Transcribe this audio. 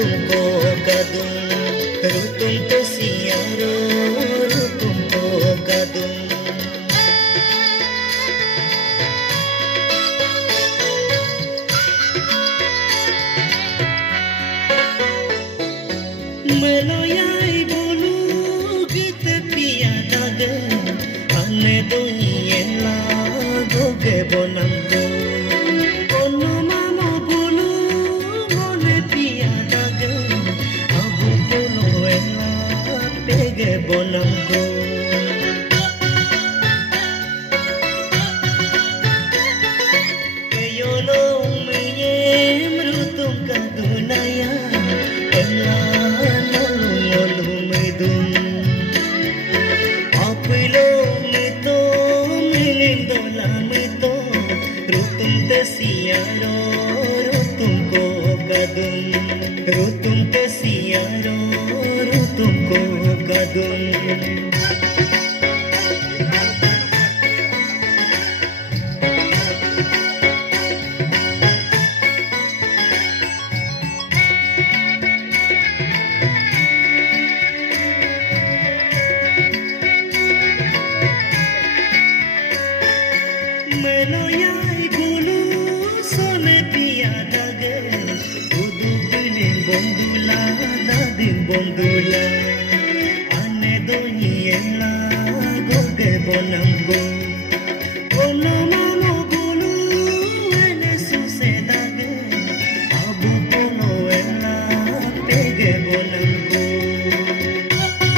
rutumko kadung rutumko siaro rutumko kadung meloyai bulu gite pia dage ane doyela goge bonamko ono mamo bulu mone pia dage abu bulu ela pege bonamko meyono meyem rutum kadunaya ela siaro rutumko kadung rutum ke siaro rutumko kadung meloyai bulu sone pia dage udu piling bondula dadin bondula ane doniela goge bonamgo